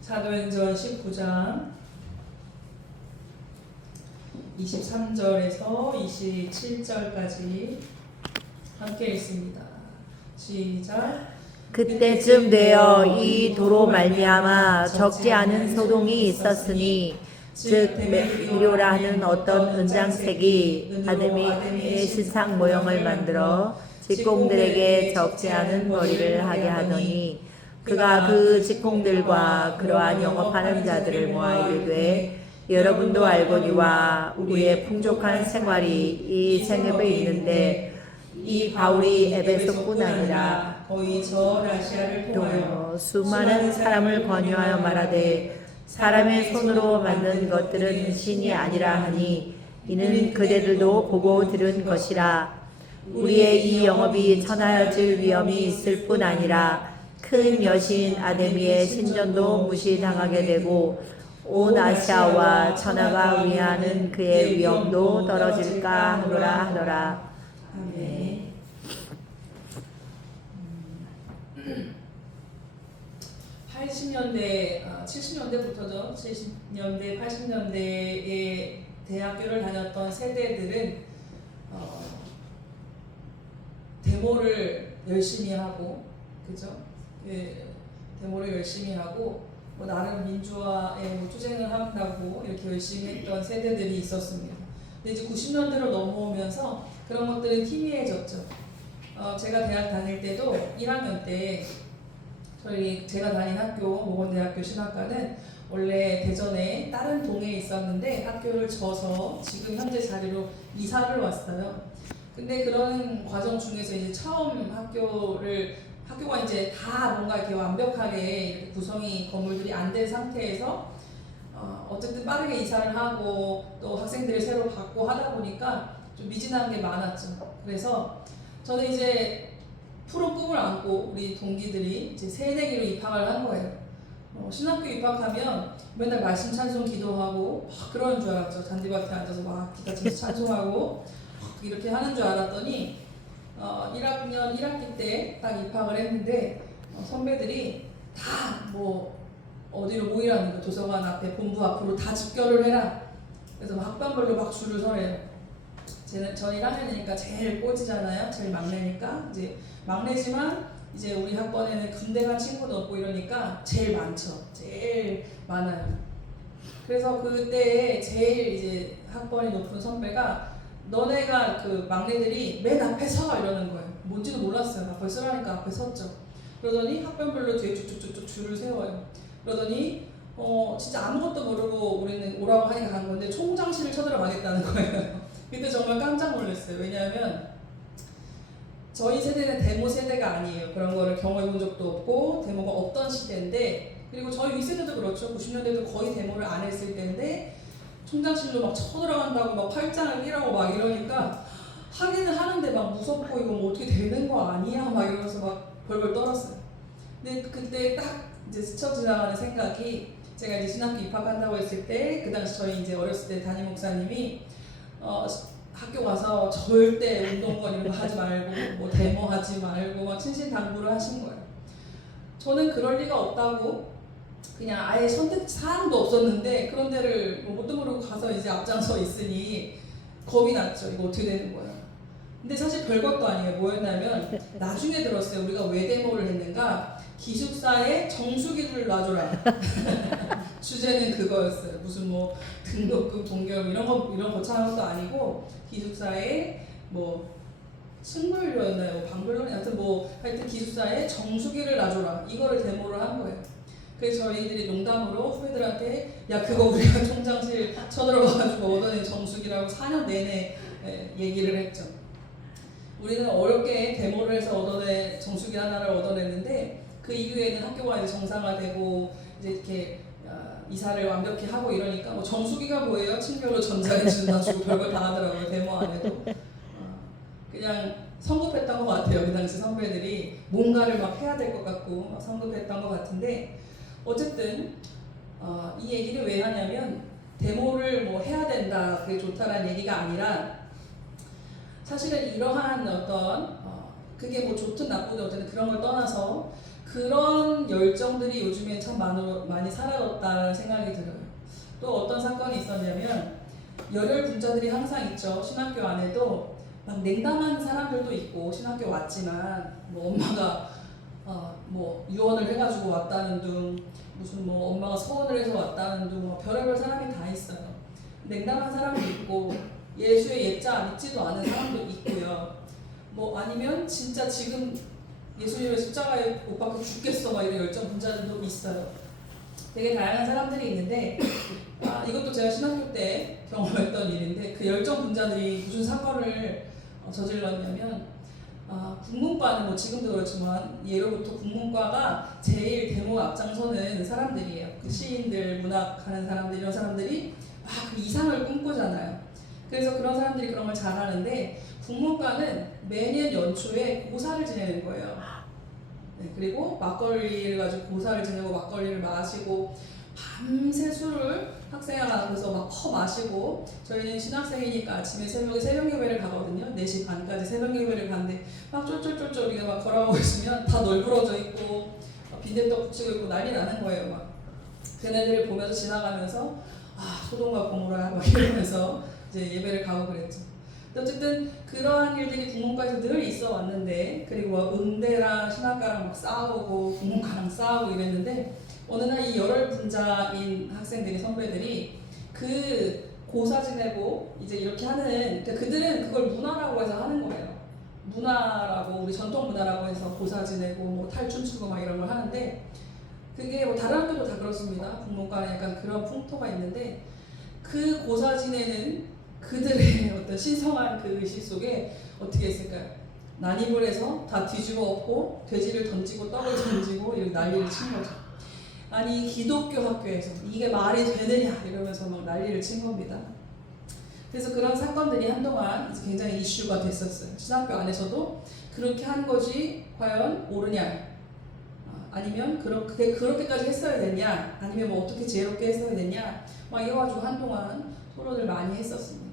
사도행전 19장 23절에서 27절까지 함께 읽습니다. 시작. 그때쯤 되어 이 도로 말미암아 적지 않은 소동이 있었으니 즉 메리오라 하는 어떤 은장색이 아데미의 신상 모형을 만들어 직공들에게 적지 않은 머리를 하게 하더니 그가 그 직공들과 그러한 영업하는 자들을 모아 이르되 여러분도 알거니와 우리의 풍족한 생활이 이 생업에 있는데 이 바울이 에베소뿐 아니라 거의 저 라시아를 통하여 수많은 사람을 권유하여 말하되 사람의 손으로 만든 것들은 신이 아니라 하니 이는 그대들도 보고 들은 것이라. 우리의 이 영업이 천하여질 위험이 있을 뿐 아니라 큰 여신 아데미의 신전도 무시당하게 되고 온 아시아와 천하가 위하는 그의 위엄도 떨어질까 하노라. 아멘. 80년대, 70년대부터죠. 70년대, 80년대에 대학교를 다녔던 세대들은 데모를 열심히 하고, 그죠? 데모를 열심히 하고, 나름 민주화에 투쟁을 한다고 이렇게 열심히 했던 세대들이 있었습니다. 근데 이제 90년대로 넘어오면서 그런 것들은 희미해졌죠. 제가 대학 다닐 때도 1학년 때 제가 다닌 학교 모건대학교 신학과는 원래 대전에 다른 동에 있었는데 학교를 져서 지금 현재 자리로 이사를 왔어요. 근데 그런 과정 중에서 이제 처음 학교가 이제 다 뭔가 이렇게 완벽하게 이렇게 구성이 건물들이 안 된 상태에서 어쨌든 빠르게 이사를 하고 또 학생들을 새로 받고 하다 보니까 좀 미진한 게 많았죠. 그래서 저는 이제 푸른 꿈을 안고 우리 동기들이 이제 새내기로 입학을 한 거예요. 신학교 입학하면 맨날 말씀 찬송 기도하고 막 그러는 줄 알았죠. 잔디밭에 앉아서 막 기타 치면서 찬송하고 이렇게 하는 줄 알았더니 1학년 1학기 때 딱 입학을 했는데 선배들이 다 뭐 어디로 모이라는 거 도서관 앞에 본부 앞으로 다 집결을 해라. 그래서 막 학번별로 막 줄을 서래요. 전 1학년이니까 제일 꼴찌잖아요. 제일 막내니까 이제 막내지만 이제 우리 학번에는 군대 간 친구도 없고 이러니까 제일 많죠. 제일 많아요. 그래서 그때 제일 이제 학번이 높은 선배가 너네가 그 막내들이 맨 앞에 서 이러는 거예요. 뭔지도 몰랐어요. 앞에 서라니까 앞에 섰죠. 그러더니 학번별로 뒤에 쭉쭉쭉쭉 줄을 세워요. 그러더니 진짜 아무것도 모르고 우리는 오라고 하니까 간 건데 총장실을 쳐들어가겠다는 거예요. 그때 정말 깜짝 놀랐어요. 왜냐하면 저희 세대는 데모 세대가 아니에요. 그런 거를 경험해 본 적도 없고 데모가 없던 시대인데, 그리고 저희 윗세대도 그렇죠. 90년대도 거의 데모를 안 했을 때인데 총장실로 막 쳐들어간다고 막 팔짱을 끼라고 막 이러니까 하기는 하는데 막 무섭고 이거 뭐 어떻게 되는 거 아니야 막 이러면서 막 벌벌 떨었어요. 근데 그때 딱 이제 스쳐 지나가는 생각이, 제가 이제 신학교 입학한다고 했을 때 그 당시 저희 이제 어렸을 때 담임 목사님이 학교 가서 절대 운동권 이런 거 하지 말고 뭐 데모하지 말고 막 신신당부를 하신 거예요. 저는 그럴 리가 없다고 그냥 아예 선택 사항도 없었는데 그런 데를 뭣도 모르고 가서 이제 앞장서 있으니 겁이 났죠. 이거 어떻게 되는 거야. 근데 사실 별것도 아니에요. 뭐였냐면 나중에 들었어요. 우리가 왜 데모를 했는가? 기숙사에 정수기를 놔줘라. 주제는 그거였어요. 무슨 뭐 등록금, 동결금 이런 거창한 것도 아니고 기숙사에 뭐 승무원이었나요? 방불론이 하여튼 하여튼 기숙사에 정수기를 놔줘라. 이거를 데모를 한 거예요. 그래서 저희들이 농담으로 후배들한테 야 그거 우리가 총장실 쳐들어가가지고 얻어낸 정수기라고 4년 내내 얘기를 했죠. 우리는 어렵게 데모를 해서 얻어낸 정수기 하나를 얻어냈는데 그 이후에는 학교가 이제 정상화되고 이제 이렇게 이사를 완벽히 하고 이러니까 뭐 정수기가 뭐예요? 친교로 전자레인지 놔주고 별걸 다 하더라고요. 데모 안 해도. 그냥 성급했던 것 같아요. 그 당시 선배들이 뭔가를 막 해야 될 것 같고 막 성급했던 것 같은데, 어쨌든 이 얘기를 왜 하냐면 데모를 뭐 해야 된다, 그게 좋다라는 얘기가 아니라 사실은 이러한 어떤 그게 뭐 좋든 나쁘든 어쨌든 그런 걸 떠나서 그런 열정들이 요즘에 참 많이 사라졌다는 생각이 들어요. 또 어떤 사건이 있었냐면 열혈 분자들이 항상 있죠. 신학교 안에도 막 냉담한 사람들도 있고 신학교 왔지만 뭐 엄마가 뭐 유언을 해가지고 왔다는 둥 무슨 뭐 엄마가 서원을 해서 왔다는 둥 뭐 별의별 사람이 다 있어요. 냉담한 사람도 있고 예수의 예자 믿지도 않은 사람도 있고요. 뭐 아니면 진짜 지금 예수님의 십자가에 못 박혀 죽겠어 막 이런 열정 분자들도 있어요. 되게 다양한 사람들이 있는데 이것도 제가 신학교 때 경험했던 일인데 그 열정 분자들이 무슨 사건을 저질렀냐면 국문과는 뭐 지금도 그렇지만 예로부터 국문과가 제일 데모 앞장서는 사람들이에요. 그 시인들, 문학하는 사람들 이런 사람들이 막 그 이상을 꿈꾸잖아요. 그래서 그런 사람들이 그런 걸 잘하는데 국문과는 매년 연초에 고사를 지내는 거예요. 네, 그리고 막걸리를 가지고 고사를 지내고 막걸리를 마시고 밤새 술을 학생회가 앞에서 막 퍼 마시고 저희는 신학생이니까 아침에 새벽에 새벽예배를 가거든요. 4시 반까지 새벽예배를 가는데 막 쫄쫄쫄쫄 우리가 막 걸어가고 있으면 다 널브러져 있고 빈대떡 붙이고 있고 난리 나는 거예요. 막 걔네들을 보면서 지나가면서 소돔과 고모라 막 이러면서 이제 예배를 가고 그랬죠. 어쨌든 그러한 일들이 국문과에서 늘 있어 왔는데 그리고 뭐 음대랑 신학과랑 막 싸우고 국문과랑 싸우고 이랬는데 어느 날 이 열혈 분자인 학생들이 선배들이 그 고사 지내고 이제 이렇게 하는 그러니까 그들은 그걸 문화라고 해서 하는 거예요. 문화라고 우리 전통 문화라고 해서 고사 지내고 뭐 탈춤 추고 막 이런 걸 하는데 그게 뭐 다른 학교도 다 그렇습니다. 국문과는 약간 그런 풍토가 있는데 그 고사 지내는 그들의 어떤 신성한 그 의식 속에 어떻게 했을까요? 난입을 해서 다 뒤집어 엎고 돼지를 던지고 떡을 던지고 이렇게 난리를 친 거죠. 아니 기독교 학교에서 이게 말이 되느냐 이러면서 막 난리를 친 겁니다. 그래서 그런 사건들이 한동안 굉장히 이슈가 됐었어요. 신학교 안에서도 그렇게 한 것이 과연 옳으냐 아니면 그렇게까지 했어야 되냐 아니면 뭐 어떻게 지혜롭게 했어야 되냐 막 이래가지고 한동안 토론을 많이 했었습니다.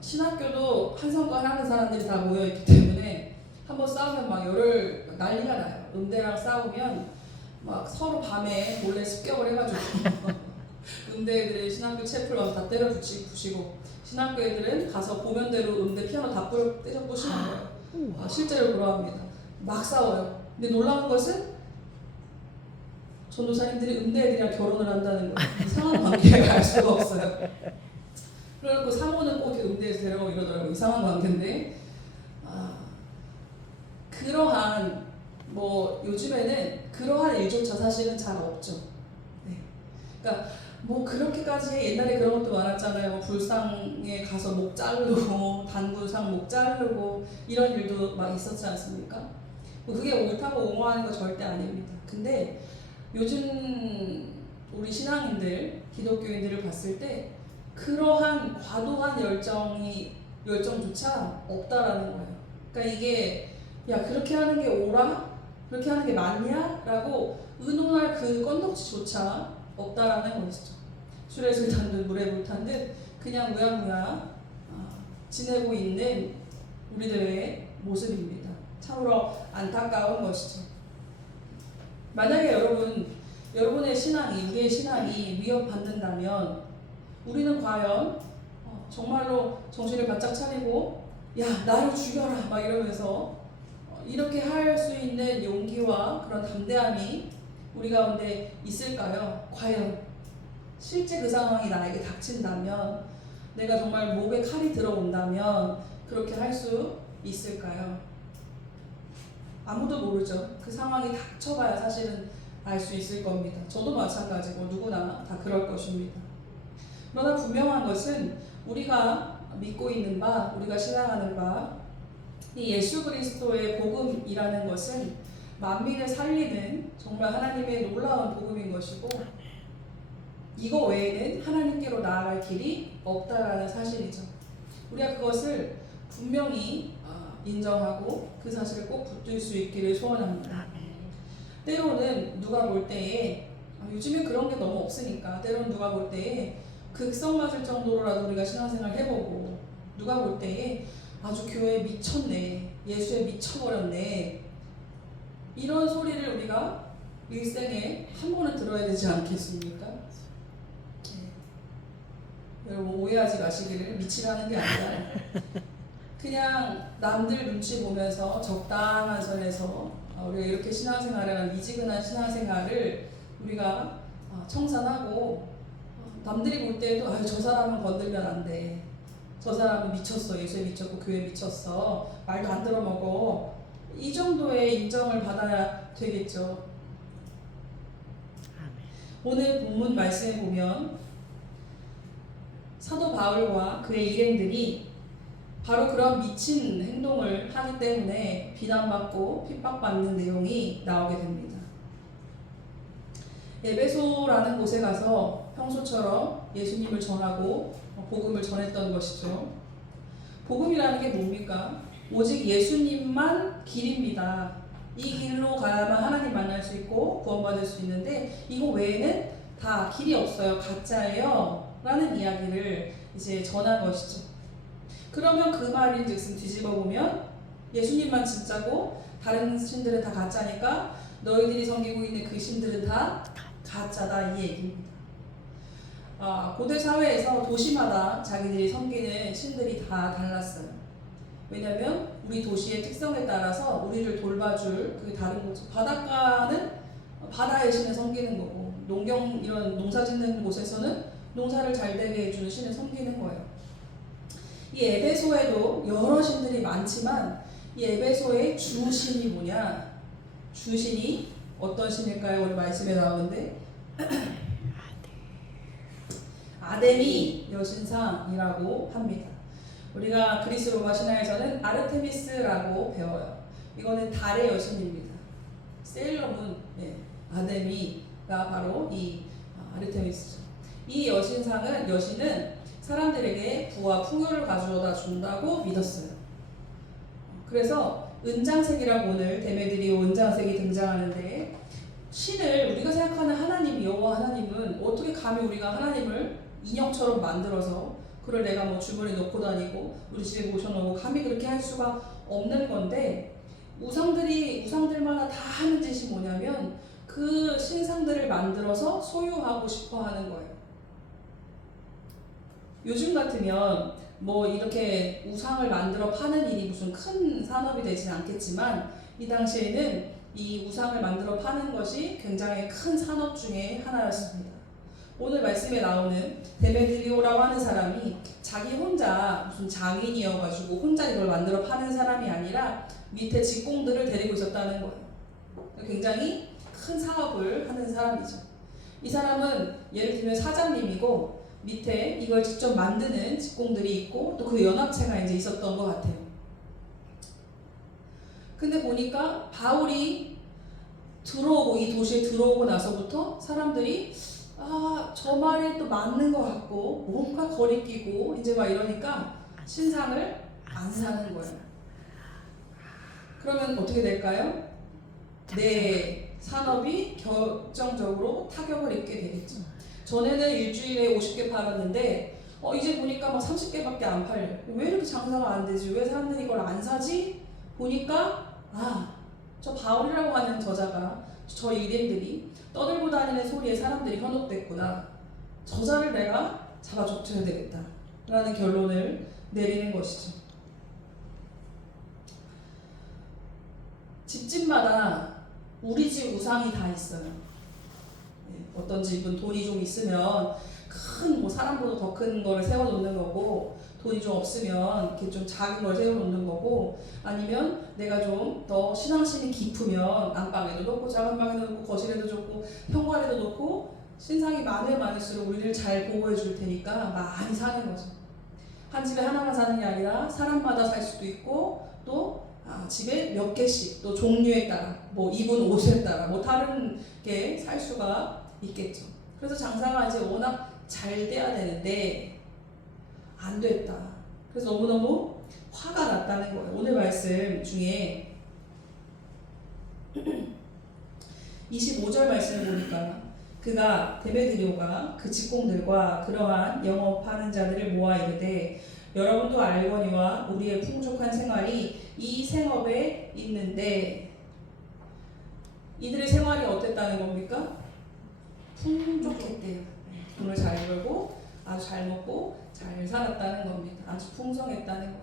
신학교도 한 성과 하는 사람들이 다 모여있기 때문에 한번 싸우면 막 열을 난리가 나요. 음대랑 싸우면 막 서로 밤에 몰래 습격을 해가지고 음대 애들이 신학교 채플 와서 다 때려 부시고 신학교 애들은 가서 보면대로 음대 피아노 다 때려 부시는 거예요. 실제로 그러합니다. 막 싸워요. 근데 놀라운 것은 전도사님들이 음대 애들이랑 결혼을 한다는 거예요. 이상한 관계를 알 수가 없어요. 그래갖고 사모는 꼭 이렇게 음대에서 데려가고 이러더라고요. 이상한 관계인데 그러한 뭐 요즘에는 그러한 일조차 사실은 잘 없죠. 네. 그러니까 뭐 그렇게까지 옛날에 그런 것도 많았잖아요. 뭐 불상에 가서 목 자르고 단구상 목 자르고 이런 일도 막 있었지 않습니까? 뭐 그게 옳다고 옹호하는 거 절대 아닙니다. 근데 요즘 우리 신앙인들, 기독교인들을 봤을 때 그러한 과도한 열정조차 없다라는 거예요. 그러니까 이게 야 그렇게 하는 게 옳아? 그렇게 하는 게 맞냐? 라고 의논할 그 건덕지조차 없다라는 것이죠. 술에 술 탄 듯 물에 물 탄 듯 그냥 무야무야 지내고 있는 우리들의 모습입니다. 참으로 안타까운 것이죠. 만약에 여러분의 신앙이 우리의 신앙이 위협받는다면 우리는 과연 정말로 정신을 바짝 차리고 야 나를 죽여라 막 이러면서 이렇게 할 수 있는 용기와 그런 담대함이 우리 가운데 있을까요? 과연 실제 그 상황이 나에게 닥친다면 내가 정말 목에 칼이 들어온다면 그렇게 할 수 있을까요? 아무도 모르죠. 그 상황이 닥쳐봐야 사실은 알 수 있을 겁니다. 저도 마찬가지고 누구나 다 그럴 것입니다. 그러나 분명한 것은 우리가 믿고 있는 바, 우리가 신앙하는 바, 이 예수 그리스도의 복음이라는 것은 만민을 살리는 정말 하나님의 놀라운 복음인 것이고 이거 외에는 하나님께로 나아갈 길이 없다라는 사실이죠. 우리가 그것을 분명히 인정하고 그 사실을 꼭 붙들 수 있기를 소원합니다. 때로는 누가 볼 때에 요즘에 그런 게 너무 없으니까 때로는 누가 볼 때에 극성맞을 정도로라도 우리가 신앙생활 해보고 누가 볼 때에 아주 교회에 미쳤네, 예수에 미쳐버렸네, 이런 소리를 우리가 일생에 한 번은 들어야 되지 않겠습니까? 여러분 오해하지 마시기를, 미치라는 게 아니라 그냥 남들 눈치 보면서 적당한 선에서 우리가 이렇게 신앙생활을, 미지근한 신앙생활을 우리가 청산하고, 남들이 볼 때에도 저 사람은 건들면 안 돼, 저 사람은 미쳤어, 예수에 미쳤고 교회에 미쳤어, 말도 안 들어먹어, 이 정도의 인정을 받아야 되겠죠. 오늘 본문 말씀에 보면 사도 바울과 그의 일행들이 바로 그런 미친 행동을 하기 때문에 비난받고 핍박받는 내용이 나오게 됩니다. 에베소라는 곳에 가서 평소처럼 예수님을 전하고 복음을 전했던 것이죠. 복음이라는 게 뭡니까? 오직 예수님만 길입니다. 이 길로 가야만 하나님 만날 수 있고 구원받을 수 있는데 이거 외에는 다 길이 없어요, 가짜예요 라는 이야기를 이제 전한 것이죠. 그러면 그 말인즉슨 뒤집어 보면 예수님만 진짜고 다른 신들은 다 가짜니까 너희들이 섬기고 있는 그 신들은 다 가짜다, 이 얘기입니다. 고대 사회에서 도시마다 자기들이 섬기는 신들이 다 달랐어요. 왜냐하면 우리 도시의 특성에 따라서 우리를 돌봐줄 그게 다른 거죠. 바닷가는 바다의 신을 섬기는 거고, 농경 이런 농사 짓는 곳에서는 농사를 잘 되게 해주는 신을 섬기는 거예요. 이 에베소에도 여러 신들이 많지만 이 에베소의 주신이 뭐냐? 주신이 어떤 신일까요? 오늘 말씀에 나오는데 아데미 여신상이라고 합니다. 우리가 그리스 로마 신화에서는 아르테미스라고 배워요. 이거는 달의 여신입니다. 세일러문, 아데미가 바로 이 아르테미스죠. 이 여신은 사람들에게 부와 풍요를 가져다 준다고 믿었어요. 그래서 은장색이라고 오늘 데메드리오 은장색이 등장하는데, 신을 우리가 생각하는 하나님, 여호와 하나님은 어떻게 감히 우리가 하나님을 인형처럼 만들어서 그걸 내가 뭐 주머니에 넣고 다니고 우리 집에 모셔놓고 감히 그렇게 할 수가 없는 건데, 우상들마다 다 하는 짓이 뭐냐면 그 신상들을 만들어서 소유하고 싶어 하는 거예요. 요즘 같으면 뭐 이렇게 우상을 만들어 파는 일이 무슨 큰 산업이 되지는 않겠지만, 이 당시에는 이 우상을 만들어 파는 것이 굉장히 큰 산업 중에 하나였습니다. 오늘 말씀에 나오는 데메드리오라고 하는 사람이 자기 혼자 무슨 장인이어가지고 혼자 이걸 만들어 파는 사람이 아니라 밑에 직공들을 데리고 있었다는 거예요. 굉장히 큰 사업을 하는 사람이죠. 이 사람은 예를 들면 사장님이고 밑에 이걸 직접 만드는 직공들이 있고 또 그 연합체가 이제 있었던 것 같아요. 근데 보니까 바울이 들어오고 이 도시에 들어오고 나서부터 사람들이 저 말이 또 맞는 것 같고 뭔가 거리끼고 이제 막 이러니까 신상을 안 사는 거예요. 그러면 어떻게 될까요? 내 산업이 결정적으로 타격을 입게 되겠죠. 전에는 일주일에 50개 팔았는데 이제 보니까 막 30개밖에 안 팔려요. 왜 이렇게 장사가 안 되지? 왜 사람들이 이걸 안 사지? 보니까 저 바울이라고 하는 저자가, 저 일행들이 떠들고 다니는 소리에 사람들이 현혹됐구나. 저자를 내가 잡아 쫓아야 되겠다 라는 결론을 내리는 것이죠. 집집마다 우리 집 우상이 다 있어요. 어떤 집은 돈이 좀 있으면 큰 뭐 사람보다 더 큰 거를 세워놓는 거고, 돈이 좀 없으면 이렇게 좀 작은 걸 세워놓는 거고, 아니면 내가 좀 더 신앙심이 깊으면 안방에도 놓고 작은 방에도 놓고 거실에도 놓고 현관에도 놓고 신상이 많으면 많을수록 우리를 잘 보호해 줄 테니까 많이 사는 거죠. 한 집에 하나만 사는 게 아니라 사람마다 살 수도 있고, 또 집에 몇 개씩, 또 종류에 따라, 뭐 입은 옷에 따라 뭐 다른 게 살 수가 있겠죠. 그래서 장사가 이제 워낙 잘 돼야 되는데 안 됐다. 그래서 너무너무 화가 났다는 거예요. 오늘 말씀 중에 25절 말씀을 보니까 그가 데메드리오가 그 직공들과 그러한 영업하는 자들을 모아 이르되 여러분도 알거니와 우리의 풍족한 생활이 이 생업에 있는데 이들의 생활이 어땠다는 겁니까? 풍족했대요. 돈을 잘 벌고 아주 잘 먹고 잘 살았다는 겁니다. 아주 풍성했다는 거예요.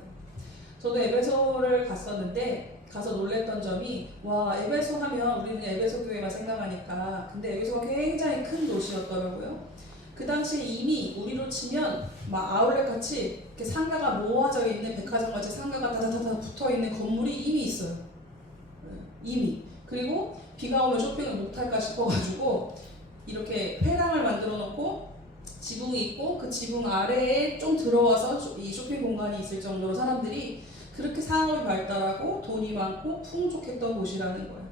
저도 에베소를 갔었는데 가서 놀랬던 점이 와 에베소 하면 우리는 에베소 교회만 생각하니까 근데 에베소가 굉장히 큰 도시였더라고요. 그 당시에 이미 우리로 치면 막 아울렛 같이 이렇게 상가가 모아져 있는 백화점 같이 상가가 다다다다 붙어 있는 건물이 이미 있어요. 이미. 그리고 비가 오면 쇼핑을 못할까 싶어가지고 이렇게 회랑을 만들어 놓고 지붕이 있고 그 지붕 아래에 좀 들어와서 이 쇼핑 공간이 있을 정도로 사람들이 그렇게 상업이 발달하고 돈이 많고 풍족했던 곳이라는 거예요.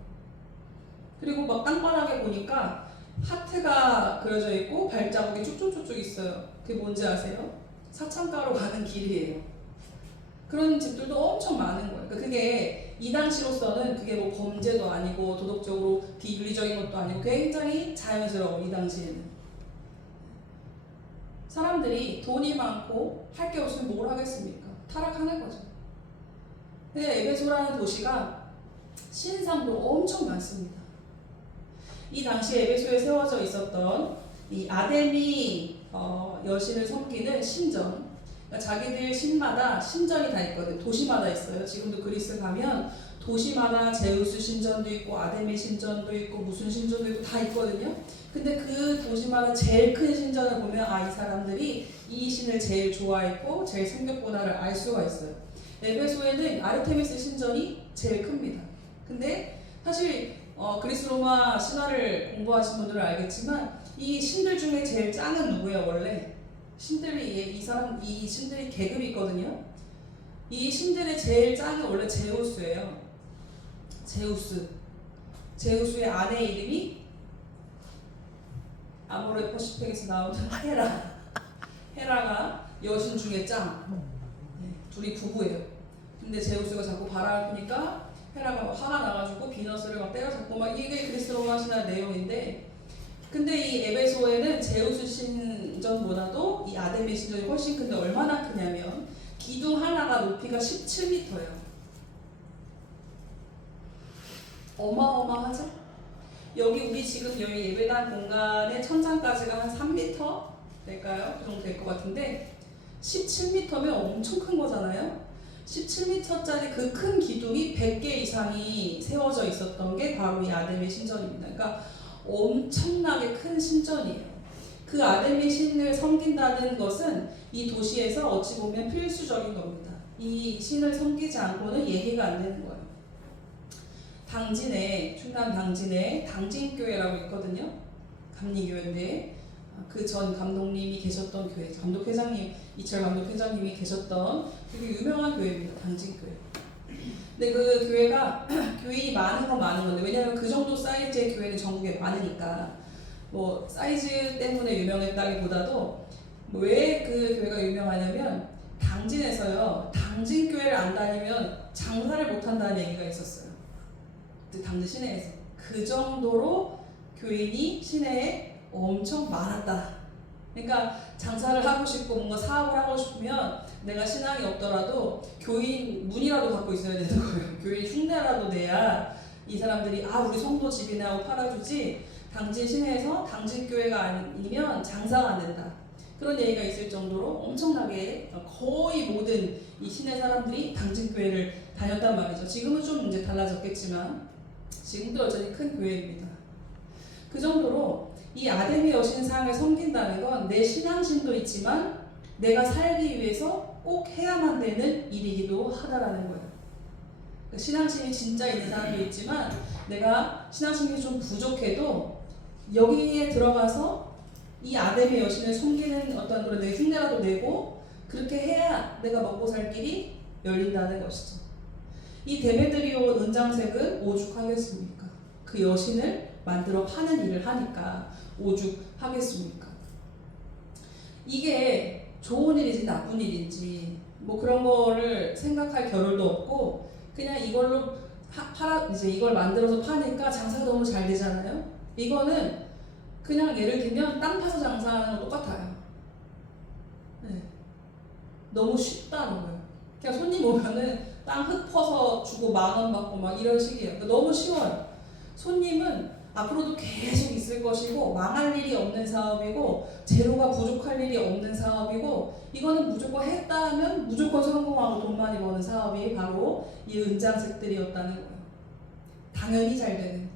그리고 막 땅바닥에 보니까 하트가 그려져 있고 발자국이 쭉쭉쭉쭉 있어요. 그게 뭔지 아세요? 사창가로 가는 길이에요. 그런 집들도 엄청 많은 거예요. 그러니까 그게 이 당시로서는 그게 뭐 범죄도 아니고 도덕적으로 비윤리적인 것도 아니고 굉장히 자연스러워 이 당시에는. 사람들이 돈이 많고 할 게 없으면 뭘 하겠습니까? 타락하는 거죠. 근데 에베소라는 도시가 신상도 엄청 많습니다. 이 당시 에베소에 세워져 있었던 이 아데미 여신을 섬기는 신전, 그러니까 자기들 신마다 신전이 다 있거든요. 도시마다 있어요. 지금도 그리스 가면 도시마다 제우스 신전도 있고 아데미 신전도 있고 무슨 신전도 있고 다 있거든요. 근데 그 도시마다 제일 큰 신전을 보면 이 사람들이 이 신을 제일 좋아했고 제일 섬겼구나를 알 수가 있어요. 에베소에는 아르테미스 신전이 제일 큽니다. 근데 사실 그리스 로마 신화를 공부하신 분들은 알겠지만 이 신들 중에 제일 짱은 누구예요? 원래 신들이 이 신들이 계급이 있거든요. 이 신들의 제일 짱이 원래 제우스예요. 제우스의 아내 이름이 아모레 퍼시픽에서 나오는 헤라가 여신 중에 짱. 둘이 부부예요. 근데 제우스가 자꾸 바람을 피니까 헤라가 막 화가 나가지고 비너스를 막 때려잡고 막 이게 그리스 로마 신화 내용인데, 근데 이 에베소에는 제우스 신전보다도 이 아데미 신전이 훨씬 큰데 얼마나 크냐면 기둥 하나가 높이가 17m예요. 어마어마하죠? 여기 우리 지금 여기 예배당 공간의 천장까지가 한 3m 될까요? 그 정도 될 것 같은데 17m면 엄청 큰 거잖아요. 17m짜리 그 큰 기둥이 100개 이상이 세워져 있었던 게 바로 이 아데미 신전입니다. 그러니까 엄청나게 큰 신전이에요. 그 아데미 신을 섬긴다는 것은 이 도시에서 어찌 보면 필수적인 겁니다. 이 신을 섬기지 않고는 얘기가 안 되는 거예요. 당진에, 충남 당진에 당진교회라고 있거든요. 감리교회인데 그 전 감독님이 계셨던 교회, 감독회장님, 이철 감독회장님이 계셨던 되게 유명한 교회입니다. 당진교회. 근데 그 교회가 교인이 많은 건 많은 건데, 왜냐하면 그 정도 사이즈의 교회는 전국에 많으니까 뭐 사이즈 때문에 유명했다기보다도 왜 그 교회가 유명하냐면 당진에서요, 당진교회를 안 다니면 장사를 못 한다는 얘기가 있었어요. 그 당진 시내에서. 그 정도로 교인이 시내에 엄청 많았다. 그러니까 장사를 하고 싶고 뭔가 사업을 하고 싶으면 내가 신앙이 없더라도 교인 문이라도 갖고 있어야 되는 거예요. 교인 흉내라도 내야 이 사람들이 우리 성도 집이네 하고 팔아주지, 당진 시내에서 당진교회가 아니면 장사가 안 된다. 그런 얘기가 있을 정도로 엄청나게 거의 모든 이 시내 사람들이 당진교회를 다녔단 말이죠. 지금은 좀 이제 달라졌겠지만 지금도 여전히 큰 교회입니다. 그 정도로 이 아데미 여신상을 섬긴다는 건 내 신앙심도 있지만 내가 살기 위해서 꼭 해야만 되는 일이기도 하다라는 거예요. 신앙심이 진짜 있는 사람도 있지만 내가 신앙심이 좀 부족해도 여기에 들어가서 이 아데미 여신을 섬기는 어떤 그런 내 흉내라도 내고 그렇게 해야 내가 먹고 살 길이 열린다는 것이죠. 이 데메드리오 은장색은 오죽하겠습니까? 그 여신을 만들어 파는 일을 하니까 오죽하겠습니까? 이게 좋은 일인지 나쁜 일인지 뭐 그런 거를 생각할 겨를도 없고 그냥 이걸로 이제 이걸 만들어서 파니까 장사가 너무 잘 되잖아요. 이거는 그냥 예를 들면 땅 파서 장사하는 거 똑같아요. 네. 너무 쉽다는 거예요. 그냥 손님 오면은 땅 흙 퍼서 주고 10,000원 받고 막 이런 식이에요. 그러니까 너무 쉬워요. 손님은 앞으로도 계속 있을 것이고 망할 일이 없는 사업이고 재료가 부족할 일이 없는 사업이고 이거는 무조건 했다 하면 무조건 성공하고 돈 많이 버는 사업이 바로 이 은장색들이었다는 거예요. 당연히 잘 되는.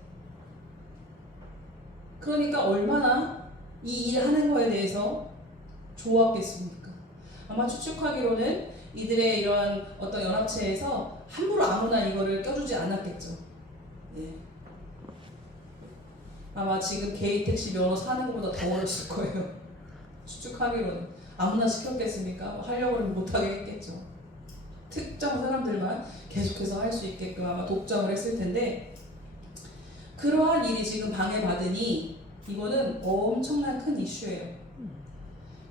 그러니까 얼마나 이 일 하는 거에 대해서 좋았겠습니까? 아마 추측하기로는 이들의 이런 어떤 연합체에서 함부로 아무나 이거를 껴주지 않았겠죠. 예. 아마 지금 개인 택시 면허 사는 것보다 더 어렸을 거예요. 추측하기로는 아무나 시켰겠습니까? 하려고 하면 못하게 했겠죠. 특정 사람들만 계속해서 할 수 있게끔 아마 독점을 했을 텐데 그러한 일이 지금 방해받으니 이거는 엄청난 큰 이슈예요.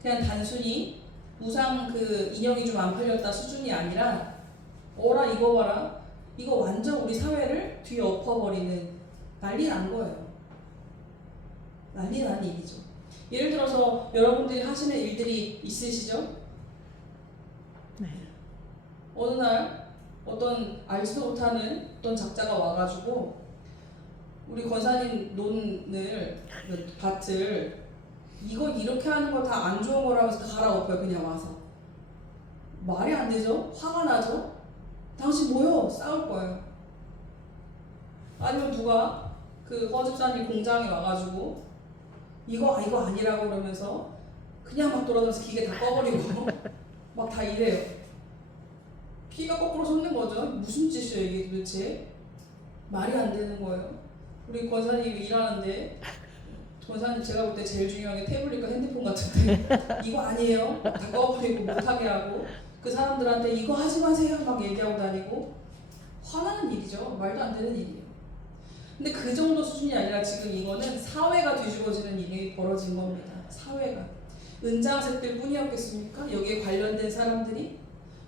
그냥 단순히 우상 그 인형이 좀 안 팔렸다 수준이 아니라 어라 이거 봐라 이거 완전 우리 사회를 뒤엎어버리는 난리 난 거예요. 난리 난 일이죠. 예를 들어서 여러분들이 하시는 일들이 있으시죠? 네. 어느 날 어떤 알지도 못하는 어떤 작자가 와가지고 우리 권사님 논을 그 밭을 이거 이렇게 하는 거 다 안 좋은 거라면서 다 갈아엎어요. 그냥 와서 말이 안 되죠? 화가 나죠? 당신 뭐요? 싸울 거예요. 아니면 누가 그 허집사님 공장에 와가지고 이거 아니라고 그러면서 그냥 막 돌아다니면서 기계 다 꺼버리고 막 다 이래요. 피가 거꾸로 솟는 거죠. 무슨 짓이에요 이게 도대체? 말이 안 되는 거예요. 우리 권사님이 일하는데 권사님 제가 볼 때 제일 중요한 게 태블릿과 핸드폰 같은데 이거 아니에요? 다 꺼버리고 못하게 하고 그 사람들한테 이거 하지 마세요 막 얘기하고 다니고 화나는 일이죠. 말도 안 되는 일이에요. 근데 그 정도 수준이 아니라 지금 이거는 사회가 뒤집어지는 일이 벌어진 겁니다. 사회가. 은장색들 뿐이었겠습니까? 여기에 관련된 사람들이?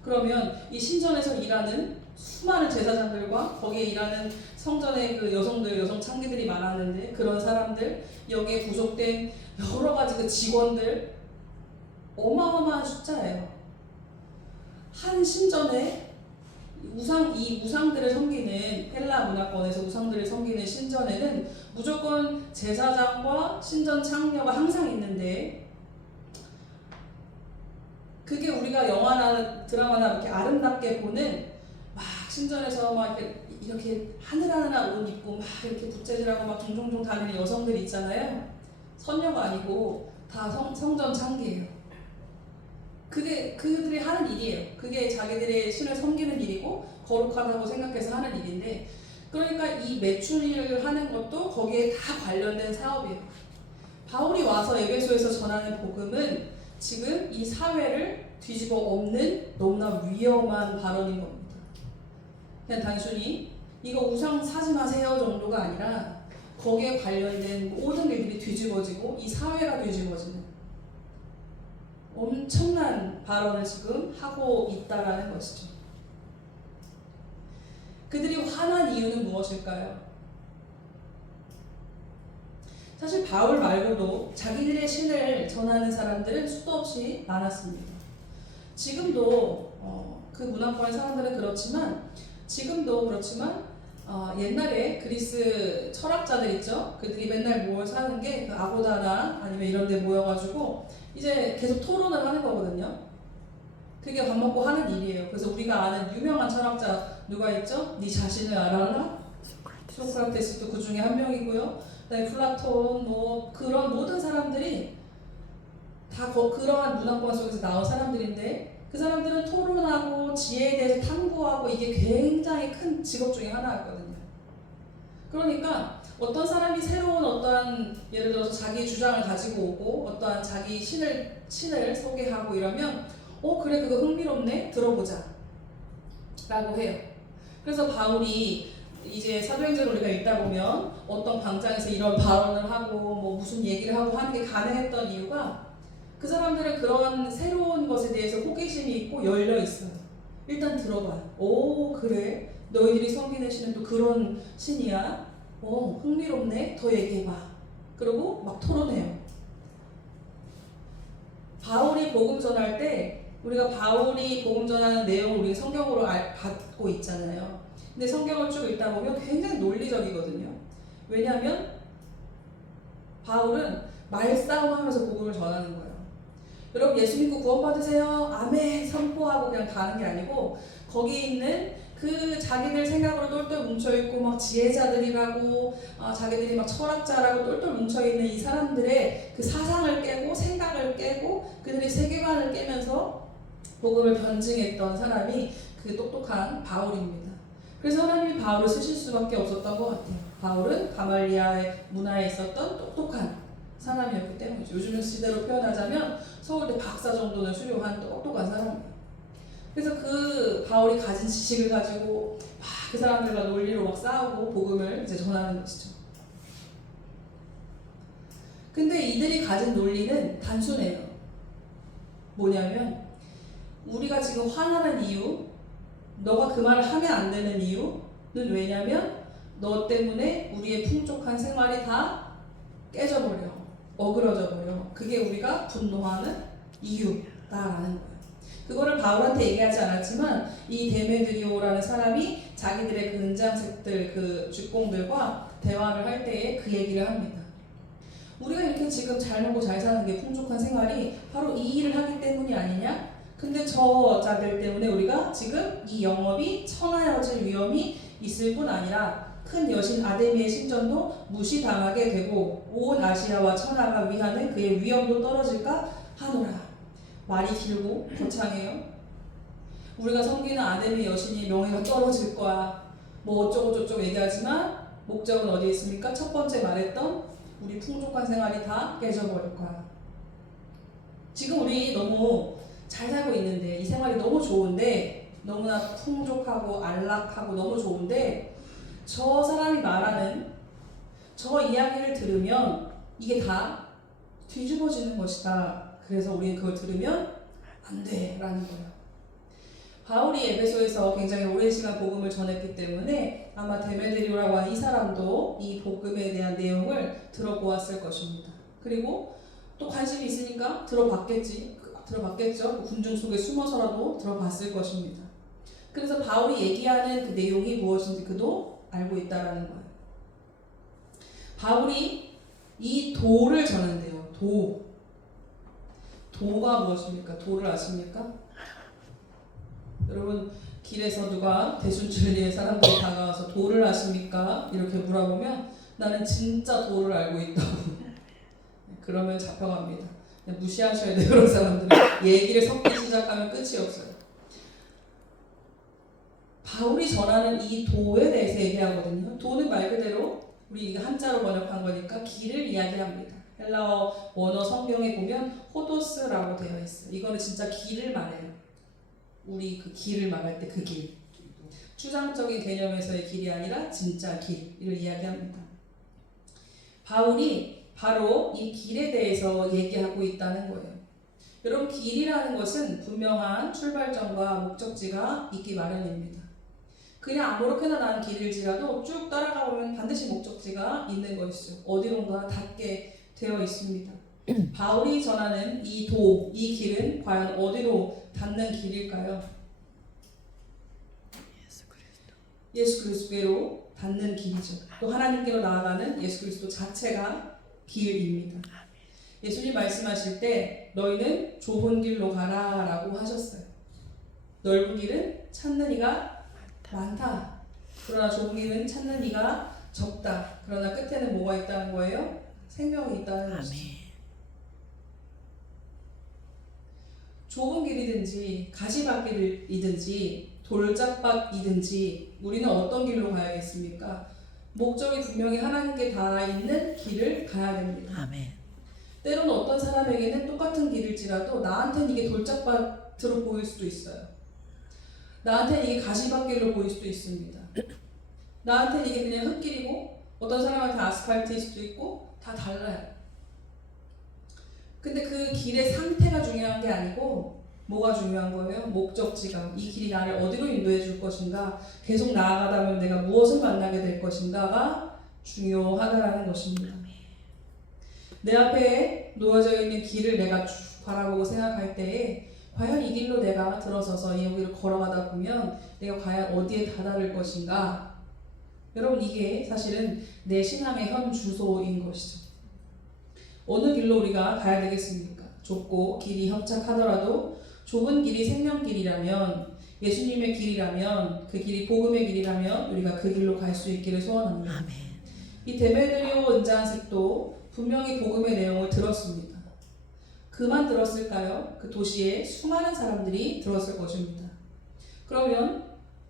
그러면 이 신전에서 일하는 수많은 제사장들과 거기에 일하는 성전의 그 여성들, 여성 창기들이 많았는데 그런 사람들, 여기에 부속된 여러 가지 그 직원들 어마어마한 숫자예요. 한 신전에 이 우상들을 섬기는 헬라 문화권에서 우상들을 섬기는 신전에는 무조건 제사장과 신전 창녀가 항상 있는데 그게 우리가 영화나 드라마나 이렇게 아름답게 보는 막 신전에서 막 이렇게 하늘하늘한 옷 입고 막 이렇게 부채질하고 막 종종종 다니는 여성들 있잖아요. 선녀가 아니고 다 성전 창기예요. 그게 그들이 하는 일이에요. 그게 자기들의 신을 섬기는 일이고 거룩하다고 생각해서 하는 일인데 그러니까 이 매춘일을 하는 것도 거기에 다 관련된 사업이에요. 바울이 와서 에베소에서 전하는 복음은 지금 이 사회를 뒤집어 엎는 너무나 위험한 발언인 겁니다. 그냥 단순히 이거 우상 사지 마세요 정도가 아니라 거기에 관련된 모든 일들이 뒤집어지고 이 사회가 뒤집어지는 엄청난 발언을 지금 하고 있다라는 것이죠. 그들이 화난 이유는 무엇일까요? 사실 바울 말고도 자기들의 신을 전하는 사람들은 수도 없이 많았습니다. 지금도 그 문화권의 사람들은 그렇지만 옛날에 그리스 철학자들 있죠? 그들이 맨날 모여 사는 게 그 아고다나 아니면 이런 데 모여가지고 이제 계속 토론을 하는 거거든요. 그게 밥 먹고 하는 일이에요. 그래서 우리가 아는 유명한 철학자 누가 있죠? 네 자신을 알아라? 소크라테스도 그 중에 한 명이고요. 그다음에 플라톤 뭐 그런 모든 사람들이 다 그러한 문화권 속에서 나온 사람들인데 그 사람들은 토론하고 지혜에 대해서 탐구하고 이게 굉장히 큰 직업 중에 하나였거든요. 그러니까 어떤 사람이 새로운 어떠한 예를 들어서 자기 주장을 가지고 오고 어떠한 자기 신을 소개하고 이러면 그래 그거 흥미롭네 들어보자 라고 해요. 그래서 바울이 이제 사도행전을 우리가 읽다 보면 어떤 광장에서 이런 발언을 하고 뭐 무슨 얘기를 하고 하는 게 가능했던 이유가 그 사람들은 그런 새로운 것에 대해서 호기심이 있고 열려 있어요. 일단 들어봐요. 오 그래? 너희들이 섬기는 신은 또 그런 신이야? 흥미롭네? 더 얘기해봐. 그리고 막 토론해요. 바울이 복음 전할 때 우리가 바울이 복음 전하는 내용을 우리 성경으로 받고 있잖아요. 근데 성경을 쭉 읽다 보면 굉장히 논리적이거든요. 왜냐하면 바울은 말싸움하면서 복음을 전하는 거예요. 여러분 예수 믿고 구원받으세요. 아멘 선포하고 그냥 가는 게 아니고 거기 있는 그 자기들 생각으로 똘똘 뭉쳐있고 막 지혜자들이라고 자기들이 막 철학자라고 똘똘 뭉쳐있는 이 사람들의 그 사상을 깨고 생각을 깨고 그들의 세계관을 깨면서 복음을 변증했던 사람이 그 똑똑한 바울입니다. 그래서 하나님이 바울을 쓰실 수밖에 없었던 것 같아요. 바울은 가말리아의 문화에 있었던 똑똑한 사람이었기 때문이죠. 요즘 시대로 표현하자면 서울대 박사 정도는 수료한 똑똑한 사람이에요. 그래서 그 바울이 가진 지식을 가지고 막 그 사람들과 논리로 막 싸우고 복음을 이제 전하는 것이죠. 근데 이들이 가진 논리는 단순해요. 뭐냐면 우리가 지금 화나는 이유, 너가 그 말을 하면 안 되는 이유는 왜냐면 너 때문에 우리의 풍족한 생활이 다 깨져버려, 어그러져 버려. 그게 우리가 분노하는 이유다라는 거예요. 그거를 바울한테 얘기하지 않았지만 이 데메드리오라는 사람이 자기들의 그 은장색들, 그 죽공들과 대화를 할 때에 그 얘기를 합니다. 우리가 이렇게 지금 잘 먹고 잘 사는 게 풍족한 생활이 바로 이 일을 하기 때문이 아니냐? 근데 저 자들 때문에 우리가 지금 이 영업이 천하여질 위험이 있을 뿐 아니라 큰 여신 아데미의 신전도 무시당하게 되고 온 아시아와 천하가 위하는 그의 위엄도 떨어질까 하노라. 말이 길고 거창해요. 우리가 섬기는 아데미 여신이 명예가 떨어질 거야. 뭐 어쩌고 저쩌고 얘기하지만 목적은 어디에 있습니까? 첫 번째 말했던 우리 풍족한 생활이 다 깨져버릴 거야. 지금 우리 너무 잘 살고 있는데 이 생활이 너무 좋은데 너무나 풍족하고 안락하고 너무 좋은데 저 사람이 말하는 저 이야기를 들으면 이게 다 뒤집어지는 것이다. 그래서 우리는 그걸 들으면 안 돼 라는 거예요. 바울이 에베소에서 굉장히 오랜 시간 복음을 전했기 때문에 아마 데메드리오라고 하는 이 사람도 이 복음에 대한 내용을 들어보았을 것입니다. 그리고 또 관심이 있으니까 들어봤겠죠. 그 군중 속에 숨어서라도 들어봤을 것입니다. 그래서 바울이 얘기하는 그 내용이 무엇인지 그도 알고 있다라는 거예요. 바울이 이 도를 전한대요. 도가 무엇입니까? 도를 아십니까? 여러분 길에서 누가 대순출리의 사람들이 다가와서 도를 아십니까? 이렇게 물어보면 나는 진짜 도를 알고 있다고 그러면 잡혀갑니다. 그냥 무시하셔야 돼요. 그런 사람들은 얘기를 섞기 시작하면 끝이 없어요. 바울이 전하는 이 도에 대해서 얘기하거든요. 도는 말 그대로 우리 이거 한자로 번역한 거니까 길을 이야기합니다. 헬라어 원어 성경에 보면 호도스라고 되어 있어요. 이거는 진짜 길을 말해요. 우리 그 길을 말할 때 그 길. 추상적인 개념에서의 길이 아니라 진짜 길을 이야기합니다. 바울이 바로 이 길에 대해서 얘기하고 있다는 거예요. 여러분 길이라는 것은 분명한 출발점과 목적지가 있기 마련입니다. 그냥 아무렇게나 나는 길일지라도 쭉 따라가 보면 반드시 목적지가 있는 것이죠. 어디론가 닿게 되어 있습니다. 바울이 전하는 이 길은 과연 어디로 닿는 길일까요? 예수 그리스도로 닿는 길이죠. 또 하나님께로 나아가는 예수 그리스도 자체가 길입니다. 예수님 말씀하실 때 너희는 좁은 길로 가라 라고 하셨어요. 넓은 길은 찾는 이가 많다. 그러나 좁은 길은 찾는 이가 적다. 그러나 끝에는 뭐가 있다는 거예요? 생명이 있다는 것이죠. 좁은 길이든지 가시밭길이든지 돌짝밭이든지 우리는 어떤 길로 가야겠습니까? 목적이 분명히 하나님께 닿아 있는 길을 가야 됩니다. 아멘. 때로는 어떤 사람에게는 똑같은 길일지라도 나한테는 이게 돌짝밭으로 보일 수도 있어요. 나한테는 이게 가시밭길로 보일 수도 있습니다. 나한테는 이게 그냥 흙길이고 어떤 사람한테 아스팔트일 수도 있고 다 달라요. 근데 그 길의 상태가 중요한 게 아니고 뭐가 중요한 거예요? 목적지가. 이 길이 나를 어디로 인도해 줄 것인가, 계속 나아가다 보면 내가 무엇을 만나게 될 것인가가 중요하다는 것입니다. 내 앞에 놓여져 있는 길을 내가 쭉 바라보고 생각할 때에 과연 이 길로 내가 들어서서 이 여기를 걸어가다 보면 내가 과연 어디에 다다를 것인가? 여러분, 이게 사실은 내 신앙의 현 주소인 것이죠. 어느 길로 우리가 가야 되겠습니까? 좁고 길이 협착하더라도 좁은 길이 생명길이라면, 예수님의 길이라면, 그 길이 복음의 길이라면 우리가 그 길로 갈 수 있기를 소원합니다. 아멘. 이 데메드리오 은자한색도 분명히 복음의 내용을 들었습니다. 그만 들었을까요? 그 도시에 수많은 사람들이 들었을 것입니다. 그러면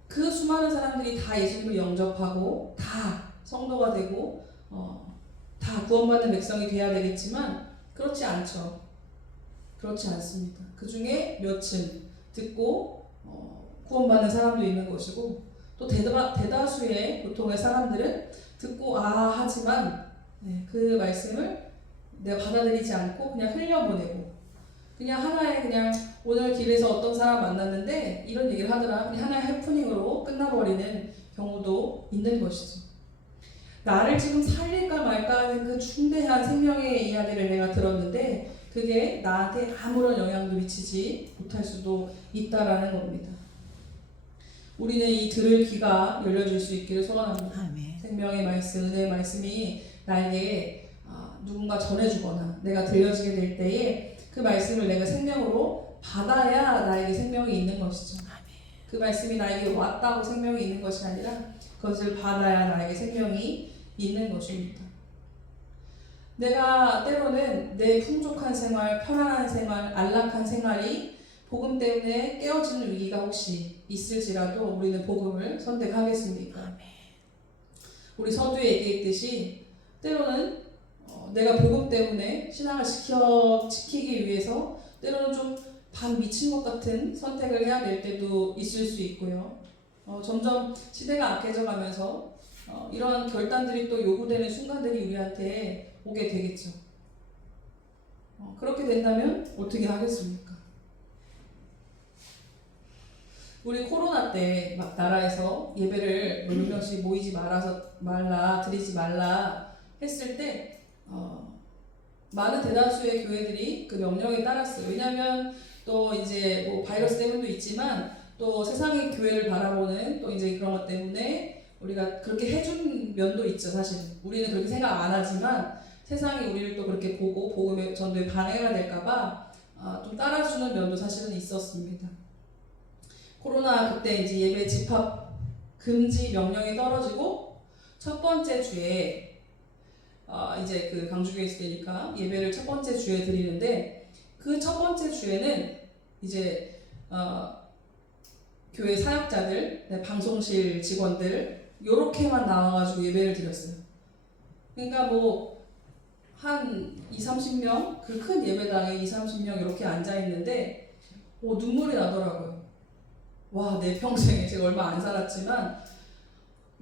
그 수많은 사람들이 다 예수님을 영접하고 다 성도가 되고 다 구원받는 백성이 되어야 되겠지만 그렇지 않죠. 그렇지 않습니다. 그 중에 몇은 듣고 구원받는 사람도 있는 것이고, 또 대다수의 보통의 사람들은 듣고 하지만 그 말씀을 내가 받아들이지 않고 그냥 흘려보내고, 그냥 하나의 그냥 오늘 길에서 어떤 사람 만났는데 이런 얘기를 하더라, 그냥 하나의 해프닝으로 끝나버리는 경우도 있는 것이죠. 나를 지금 살릴까 말까 하는 그 중대한 생명의 이야기를 내가 들었는데 그게 나한테 아무런 영향도 미치지 못할 수도 있다라는 겁니다. 우리는 이 들을 귀가 열려질 수 있기를 소원합니다. 아멘. 생명의 말씀, 은혜의 말씀이 나에게 누군가 전해주거나 내가 들려지게 될 때에 그 말씀을 내가 생명으로 받아야 나에게 생명이 있는 것이죠. 그 말씀이 나에게 왔다고 생명이 있는 것이 아니라 그것을 받아야 나에게 생명이 있는 것입니다. 내가 때로는 내 풍족한 생활, 편안한 생활, 안락한 생활이 복음 때문에 깨어지는 위기가 혹시 있을지라도 우리는 복음을 선택하겠습니까? 우리 서두에 얘기했듯이 때로는 내가 복음 때문에 신앙을 지키기 위해서 때로는 좀 반 미친 것 같은 선택을 해야 될 때도 있을 수 있고요. 점점 시대가 악해져 가면서 이런 결단들이 또 요구되는 순간들이 우리한테 오게 되겠죠. 그렇게 된다면 어떻게 하겠습니까? 우리 코로나 때 막 나라에서 예배를 몇 명씩 모이지 드리지 말라 했을 때 많은 대다수의 교회들이 그 명령에 따랐어요. 왜냐하면 또 이제 뭐 바이러스 때문도 있지만 또 세상의 교회를 바라보는 또 이제 그런 것 때문에 우리가 그렇게 해준 면도 있죠. 사실 우리는 그렇게 생각 안 하지만 세상이 우리를 또 그렇게 보고 복음의 전도에 방해가 될까봐 좀 따라주는 면도 사실은 있었습니다. 코로나 그때 이제 예배 집합 금지 명령이 떨어지고 첫 번째 주에 이제 그 강주교에 있을 때니까 예배를 첫 번째 주에 드리는데 그 첫 번째 주에는 이제 교회 사역자들, 방송실 직원들 요렇게만 나와가지고 예배를 드렸어요. 그러니까 뭐 한 20-30명 그 큰 예배당에 20-30명 이렇게 앉아 있는데 눈물이 나더라고요. 와, 내 평생에 제가 얼마 안 살았지만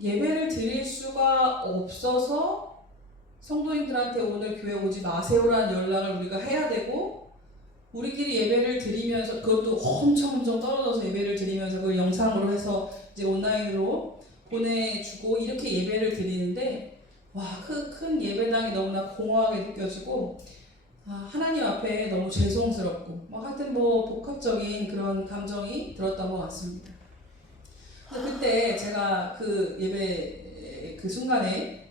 예배를 드릴 수가 없어서 성도님들한테 오늘 교회 오지 마세요라는 연락을 우리가 해야 되고, 우리끼리 예배를 드리면서 그것도 엄청 떨어져서 예배를 드리면서 그걸 영상으로 해서 이제 온라인으로 보내주고 이렇게 예배를 드리는데, 와, 그 큰 예배당이 너무나 공허하게 느껴지고 하나님 앞에 너무 죄송스럽고 하여튼 뭐 복합적인 그런 감정이 들었던 것 같습니다. 그때 제가 그 예배 그 순간에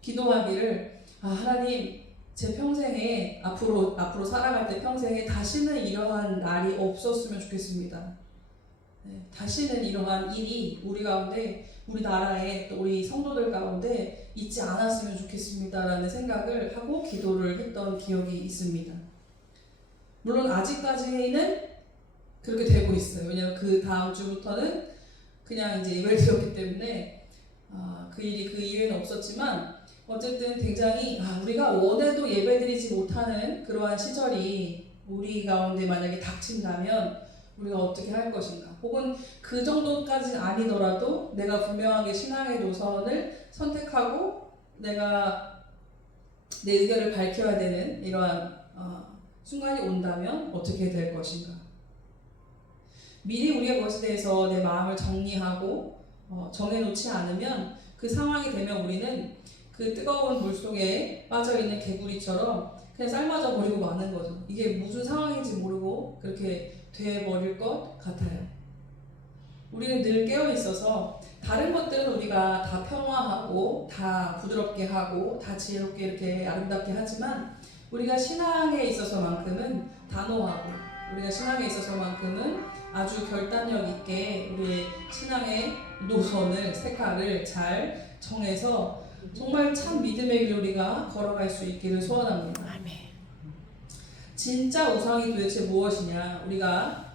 기도하기를 하나님, 제 평생에 앞으로 살아갈 때 평생에 다시는 이러한 날이 없었으면 좋겠습니다. 다시는 이러한 일이 우리 가운데, 우리 나라에 또 우리 성도들 가운데 있지 않았으면 좋겠습니다라는 생각을 하고 기도를 했던 기억이 있습니다. 물론 아직까지는 그렇게 되고 있어요. 왜냐하면 그 다음 주부터는 그냥 이제 예배를 드렸기 때문에 그 일이 그 이후에는 없었지만 어쨌든 굉장히 우리가 원해도 예배드리지 못하는 그러한 시절이 우리 가운데 만약에 닥친다면 우리가 어떻게 할 것인가, 혹은 그 정도까지는 아니더라도 내가 분명하게 신앙의 노선을 선택하고 내가 내 의견을 밝혀야 되는 이러한 순간이 온다면 어떻게 될 것인가. 미리 우리가 그것에 대해서 내 마음을 정리하고 정해놓지 않으면 그 상황이 되면 우리는 그 뜨거운 물 속에 빠져있는 개구리처럼 그냥 삶아져 버리고 마는 거죠. 이게 무슨 상황인지 모르고 그렇게 돼버릴 것 같아요. 우리는 늘 깨어 있어서 다른 것들은 우리가 다 평화하고 다 부드럽게 하고 다 지혜롭게 이렇게 아름답게 하지만 우리가 신앙에 있어서만큼은 단호하고 우리가 신앙에 있어서만큼은 아주 결단력 있게 우리의 신앙의 노선을 색깔을 잘 정해서 정말 참 믿음의 길을 우리가 걸어갈 수 있기를 소원합니다. 아멘. 진짜 우상이 도대체 무엇이냐? 우리가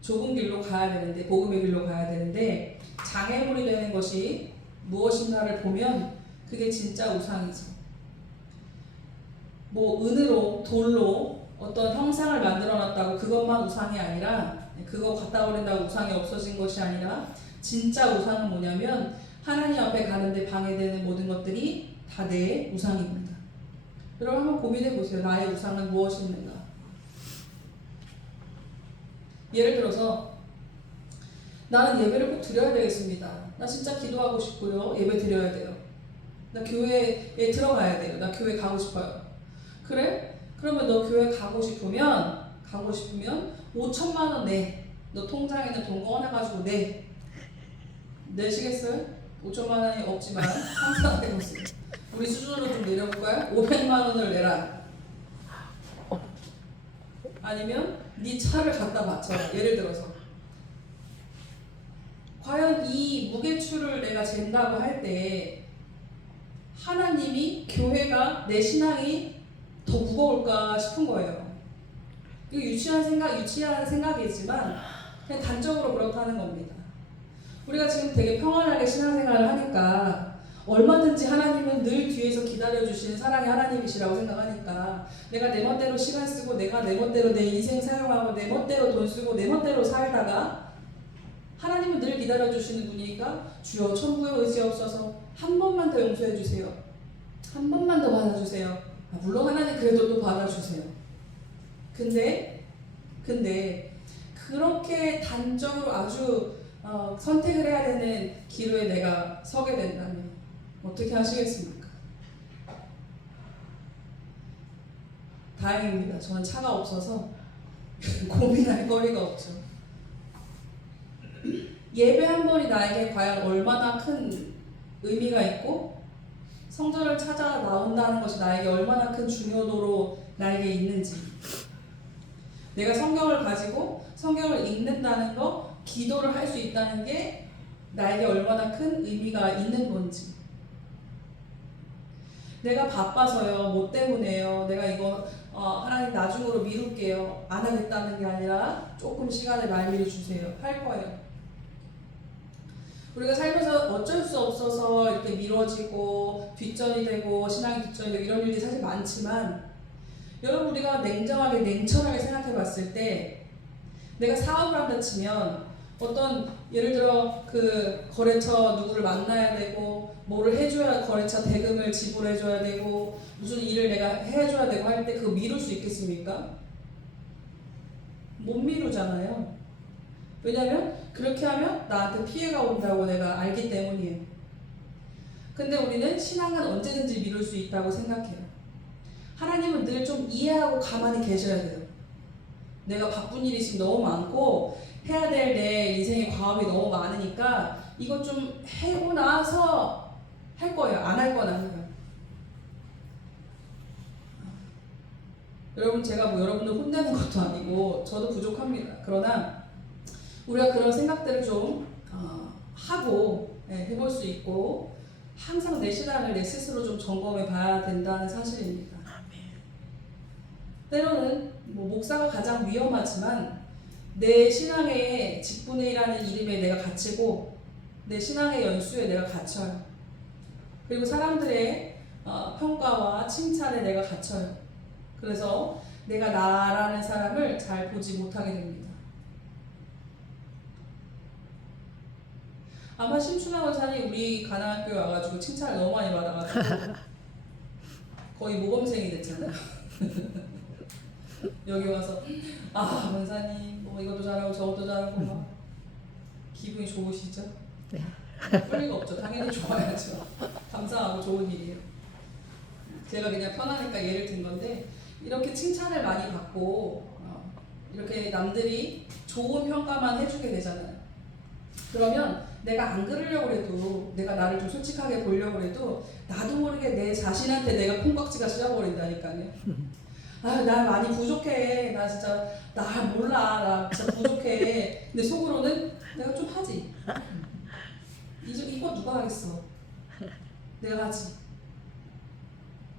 좁은 길로 가야 되는데 복음의 길로 가야 되는데 장애물이 되는 것이 무엇인가를 보면 그게 진짜 우상이죠. 뭐 은으로 돌로 어떤 형상을 만들어놨다고 그것만 우상이 아니라 그거 갖다 버린다고 우상이 없어진 것이 아니라 진짜 우상은 뭐냐면 하나님 앞에 가는데 방해되는 모든 것들이 다 내 우상입니다. 여러분 한번 고민해 보세요. 나의 우상은 무엇이 있는가? 예를 들어서 나는 예배를 꼭 드려야 되겠습니다. 나 진짜 기도하고 싶고요. 예배 드려야 돼요. 나 교회에 들어가야 돼요. 나 교회 가고 싶어요. 그래? 그러면 너 교회 가고 싶으면 5천만 원 내. 너 통장에 있는 돈 꺼내가지고 내. 내시겠어요? 5천만 원이 없지만 상상해보세요. 우리 수준으로 좀 내려볼까요? 500만 원을 내라. 아니면 네 차를 갖다 바쳐. 예를 들어서 과연 이 무게추를 내가 잰다고 할 때 하나님이 교회가 내 신앙이 더 무거울까 싶은 거예요. 이거 유치한 생각이지만 그냥 단적으로 그렇다는 겁니다. 우리가 지금 되게 평안하게 신앙생활을 하니까 얼마든지 하나님은 늘 뒤에서 기다려주시는 사랑의 하나님이시라고 생각하니까 내가 내 멋대로 시간 쓰고 내가 내 멋대로 내 인생 사용하고 내 멋대로 돈 쓰고 내 멋대로 살다가 하나님은 늘 기다려주시는 분이니까 주여 천국에 의지없어서 한 번만 더 용서해 주세요. 한 번만 더 받아주세요. 물론 하나님 그래도 또 받아주세요. 근데 그렇게 단적으로 아주 선택을 해야 되는 기로에 내가 서게 된다면 어떻게 하시겠습니까? 다행입니다. 저는 차가 없어서 고민할 거리가 없죠. 예배 한 번이 나에게 과연 얼마나 큰 의미가 있고 성전을 찾아 나온다는 것이 나에게 얼마나 큰 중요도로 나에게 있는지, 내가 성경을 가지고 성경을 읽는다는 거, 기도를 할 수 있다는 게 나에게 얼마나 큰 의미가 있는 건지, 내가 바빠서요, 뭐 때문에요, 내가 이거 하나님 나중으로 미룰게요, 안 하겠다는 게 아니라 조금 시간을 말미리 주세요, 할 거예요. 우리가 살면서 어쩔 수 없어서 이렇게 미뤄지고 뒷전이 되고 신앙이 뒷전이 되고 이런 일이 사실 많지만, 여러분 우리가 냉정하게 냉철하게 생각해 봤을 때 내가 사업을 한다 치면 어떤 예를 들어 그 거래처 누구를 만나야 되고 뭐를 해줘야 거래처 대금을 지불해줘야 되고 무슨 일을 내가 해줘야 되고 할 때 그거 미룰 수 있겠습니까? 못 미루잖아요. 왜냐면 그렇게 하면 나한테 피해가 온다고 내가 알기 때문이에요. 근데 우리는 신앙은 언제든지 미룰 수 있다고 생각해요. 하나님은 늘 좀 이해하고 가만히 계셔야 돼요. 내가 바쁜 일이 지금 너무 많고 해야 될 내 인생의 과업이 너무 많으니까 이것 좀 해고 나서 할 거예요. 안 할 건 아니에요. 여러분 제가 뭐 여러분을 혼내는 것도 아니고 저도 부족합니다. 그러나 우리가 그런 생각들을 좀 하고 해볼 수 있고 항상 내 신앙을 내 스스로 좀 점검해 봐야 된다는 사실입니다. 때로는 뭐 목사가 가장 위험하지만 내 신앙의 직분의 1하는 이름에 내가 갇히고 내 신앙의 연수에 내가 갇혀요. 그리고 사람들의 평가와 칭찬에 내가 갇혀요. 그래서 내가 나라는 사람을 잘 보지 못하게 됩니다. 아마 심춘하 원사님 우리 가나안교회 와가지고 칭찬을 너무 많이 받아가지고 거의 모범생이 됐잖아요. 여기 와서 원사님 뭐 이것도 잘하고 저것도 잘하고 막 기분이 좋으시죠? 네. 풀 리가 없죠. 당연히 좋아야죠. 감사하고 좋은 일이에요. 제가 그냥 편하니까 예를 든 건데 이렇게 칭찬을 많이 받고 이렇게 남들이 좋은 평가만 해주게 되잖아요. 그러면 내가 안 그러려고 해도 내가 나를 좀 솔직하게 보려고 해도 나도 모르게 내 자신한테 내가 콩깍지가 씌어버린다니까요. 아, 나 많이 부족해. 나 진짜 나 몰라. 나 진짜 부족해. 근데 속으로는 내가 좀 하지. 이거 누가 하겠어? 내가 하지.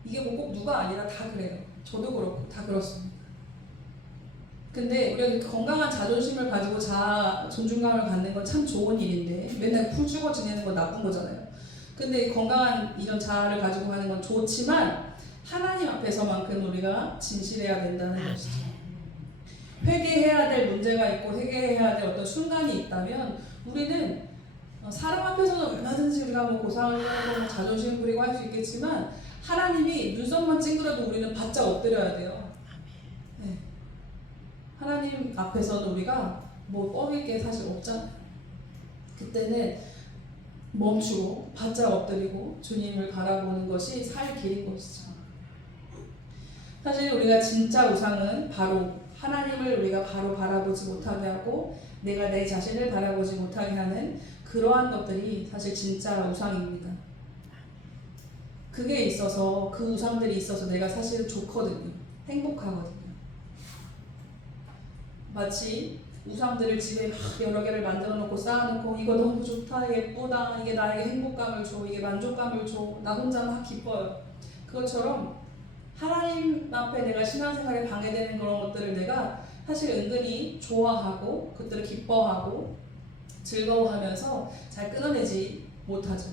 이게 뭐 꼭 누가 아니라 다 그래요. 저도 그렇고 다 그렇습니다. 근데 우리가 건강한 자존심을 가지고 자아 존중감을 갖는 건 참 좋은 일인데 맨날 풀죽어 지내는 건 나쁜 거잖아요. 근데 건강한 이런 자아를 가지고 가는 건 좋지만 하나님 앞에서만큼 우리가 진실해야 된다는 것이죠. 회개해야 될 문제가 있고 회개해야 될 어떤 순간이 있다면 우리는 사람 앞에서는 얼마든지 우리가 뭐 고상을 하고 뭐 자존심 부리고 할 수 있겠지만 하나님이 눈썹만 찡그려도 우리는 바짝 엎드려야 돼요. 네. 하나님 앞에서는 우리가 뭐 뻥일 게 사실 없잖아요. 그때는 멈추고 바짝 엎드리고 주님을 바라보는 것이 살 길인 것이죠. 사실 우리가 진짜 우상은 바로 하나님을 우리가 바로 바라보지 못하게 하고 내가 내 자신을 바라보지 못하게 하는 그러한 것들이 사실 진짜 우상입니다. 그게 있어서 그 우상들이 있어서 내가 사실은 좋거든요. 행복하거든요. 마치 우상들을 집에 막 여러 개를 만들어 놓고 쌓아놓고 이거 너무 좋다, 예쁘다, 이게 나에게 행복감을 줘, 이게 만족감을 줘, 나 혼자 막 기뻐요. 그것처럼 하나님 앞에 내가 신앙생활에 방해되는 그런 것들을 내가 사실 은근히 좋아하고 그것들을 기뻐하고 즐거워하면서 잘 끊어내지 못하죠.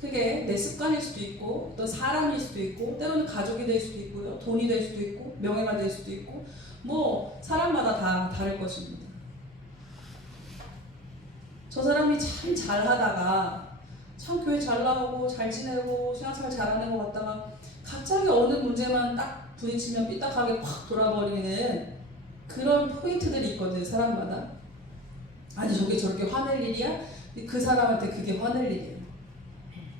그게 내 습관일 수도 있고 또 사람일 수도 있고 때로는 가족이 될 수도 있고요, 돈이 될 수도 있고 명예가 될 수도 있고 뭐 사람마다 다 다를 것입니다. 저 사람이 참 잘하다가 참 교회 잘 나오고 잘 지내고 신앙생활 잘하는 것 같다가 갑자기 어느 문제만 딱 부딪히면 삐딱하게 팍 돌아버리는 그런 포인트들이 있거든요. 사람마다. 아니 저게 저렇게 화낼 일이야? 그 사람한테 그게 화낼 일이에요.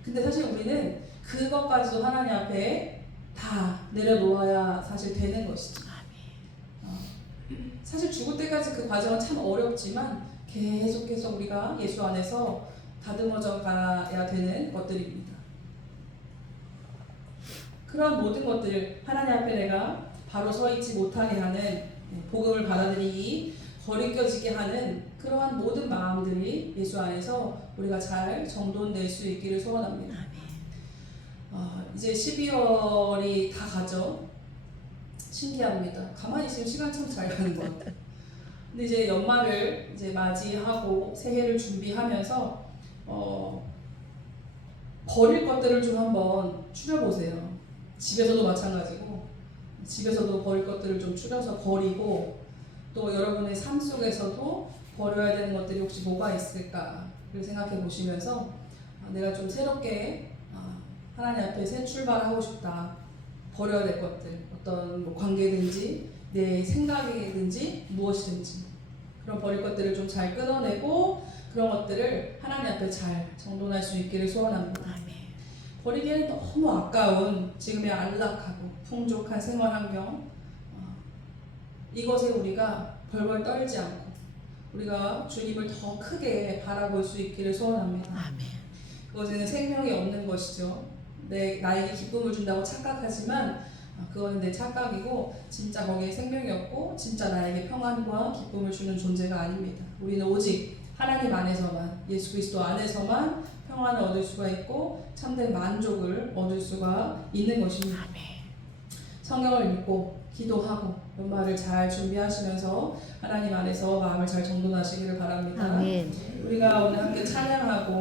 근데 사실 우리는 그것까지도 하나님 앞에 다 내려놓아야 사실 되는 것이죠. 사실 죽을 때까지 그 과정은 참 어렵지만 계속해서 우리가 예수 안에서 다듬어져 가야 되는 것들입니다. 그런 모든 것들 하나님 앞에 내가 바로 서 있지 못하게 하는 복음을 받아들이기 거리껴지게 하는 그러한 모든 마음들이 예수 안에서 우리가 잘 정돈될 수 있기를 소원합니다. 이제 12월이 다 가죠. 신기합니다. 가만히 있으면 시간 참 잘 가는 것 같아요. 근데 이제 연말을 이제 맞이하고 새해를 준비하면서 버릴 것들을 좀 한번 추려보세요. 집에서도 마찬가지고 집에서도 버릴 것들을 좀 추려서 버리고 또 여러분의 삶 속에서도 버려야 되는 것들이 혹시 뭐가 있을까를 생각해 보시면서 내가 좀 새롭게 하나님 앞에 새 출발하고 싶다. 버려야 될 것들, 어떤 뭐 관계든지 내 생각이든지 무엇이든지 그런 버릴 것들을 좀 잘 끊어내고 그런 것들을 하나님 앞에 잘 정돈할 수 있기를 소원합니다. 버리기에는 너무 아까운 지금의 안락하고 풍족한 생활 환경 이것에 우리가 벌벌 떨지 않고 우리가 주님을 더 크게 바라볼 수 있기를 소원합니다. 그것에는 생명이 없는 것이죠. 나에게 기쁨을 준다고 착각하지만 그거는 내 착각이고 진짜 거기에 생명이 없고 진짜 나에게 평안과 기쁨을 주는 존재가 아닙니다. 우리는 오직 하나님 안에서만 예수 그리스도 안에서만 평안을 얻을 수가 있고 참된 만족을 얻을 수가 있는 것입니다. 성경을 읽고 기도하고 연말을 잘 준비하시면서 하나님 안에서 마음을 잘 정돈하시기를 바랍니다. 아멘. 우리가 오늘 함께 찬양하고